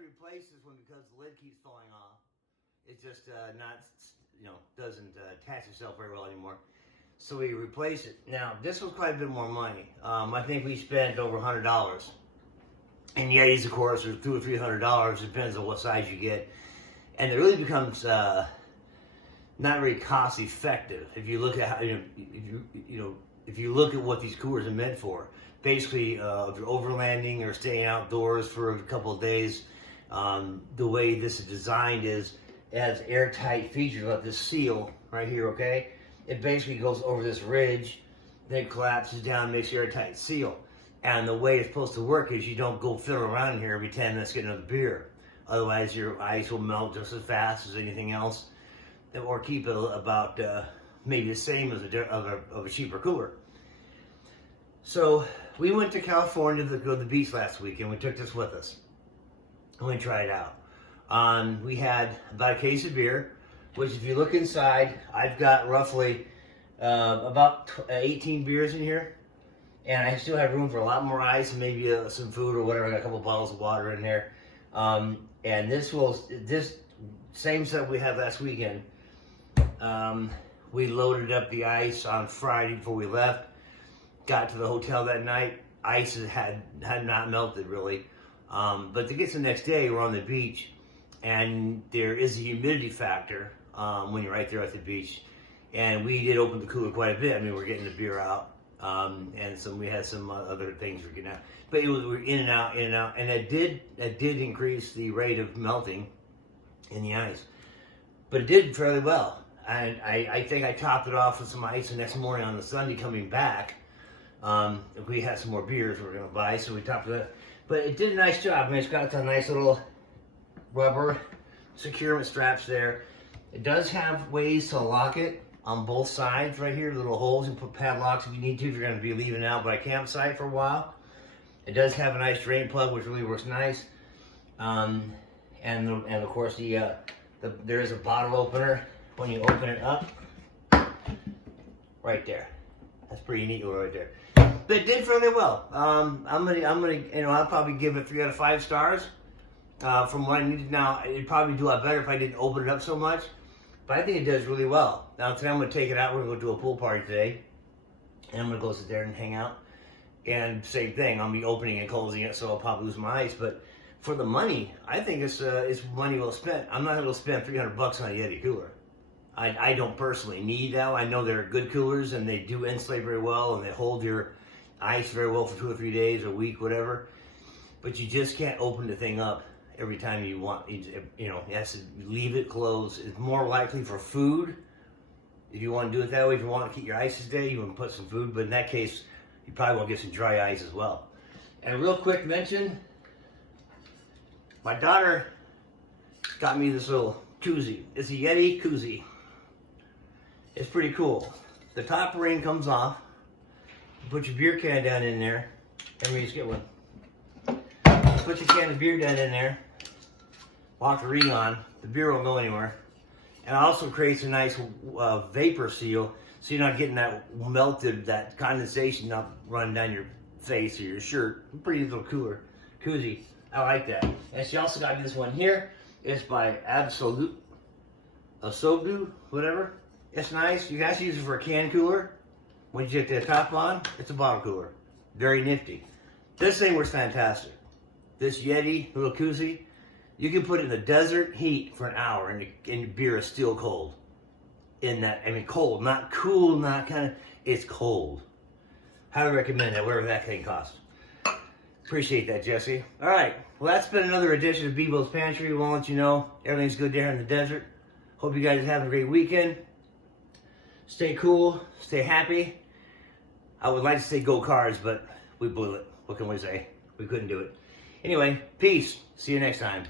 to replace this one because the lid keeps falling off. It's just not, doesn't attach itself very well anymore. So we replaced it. Now, this was quite a bit more money. I think we spent over $100. And Yetis, of course, are $200 or $300. Depends on what size you get. And it really becomes not very cost effective if you look at how, if you look at what these coolers are meant for. Basically, if you're overlanding or staying outdoors for a couple of days, the way this is designed is it has airtight features like this seal right here, okay? It basically goes over this ridge, then collapses down, makes an airtight seal. And the way it's supposed to work is you don't go fiddling around here every 10 minutes getting another beer. Otherwise, your ice will melt just as fast as anything else, or keep it about maybe the same as a cheaper cooler. So we went to California to go to the beach last week, and we took this with us. And we tried it out. We had about a case of beer, which if you look inside, I've got roughly about 18 beers in here. And I still have room for a lot more ice and maybe some food or whatever. I got a couple bottles of water in there. And this same stuff we had last weekend. We loaded up the ice on Friday before we left. Got to the hotel that night. Ice had not melted really. But to get to the next day, we're on the beach. And there is a humidity factor when you're right there at the beach. And we did open the cooler quite a bit. I mean, we're getting the beer out. And we had some other things we're getting out. But we're in and out, and it did increase the rate of melting in the ice. But it did fairly well. And I think I topped it off with some ice the next morning on the Sunday coming back. If we had some more beers we were going to buy, so we topped it up. But it did a nice job. I mean, it's got a nice little rubber securement straps there. It does have ways to lock it on both sides right here, little holes. You put padlocks if you need to, if you're going to be leaving out by a campsite for a while. It does have a nice drain plug, which really works nice. And of course, there is a bottle opener when you open it up. Right there. That's pretty neat right there. But it did fairly well. I'll probably give it 3 out of 5 stars. From what I needed now, it'd probably do a lot better if I didn't open it up so much. But I think it does really well. Now today I'm going to take it out. We're going to go to a pool party today. And I'm going to go sit there and hang out. And same thing, I'll be opening and closing it, so I'll probably lose my ice. But for the money, I think it's money well spent. I'm not going to spend $300 on a Yeti cooler. I don't personally need that. I know they're good coolers and they do insulate very well and they hold your ice very well for 2 or 3 days, a week, whatever. But you just can't open the thing up every time you want. You have to leave it closed. It's more likely for food. If you want to do it that way, if you want to keep your ice today, you want to put some food. But in that case, you probably want to get some dry ice as well. And a real quick mention, my daughter got me this little koozie. It's a Yeti koozie. It's pretty cool. The top ring comes off. You put your beer can down in there. Let me just get one. Put your can of beer down in there. Lock the ring on. The beer won't go anywhere. And it also creates a nice vapor seal, so you're not getting that melted, that condensation not running down your face or your shirt. Pretty little cooler koozie. I like that. And she also got me this one here. It's by Absolute Asobu, whatever. It's nice. You guys use it for a can cooler. When you get the top on, it's a bottle cooler. Very nifty. This thing works fantastic. This Yeti little koozie, you can put it in the desert heat for an hour and the beer is still cold. Cold, not cool, not kind of, it's cold. Highly recommend that, whatever that thing costs. Appreciate that, Jesse. All right, well, that's been another edition of Bebo's Pantry. We'll let you know everything's good there in the desert. Hope you guys are having a great weekend. Stay cool, stay happy. I would like to say go Cards, but we blew it. What can we say? We couldn't do it. Anyway, peace. See you next time.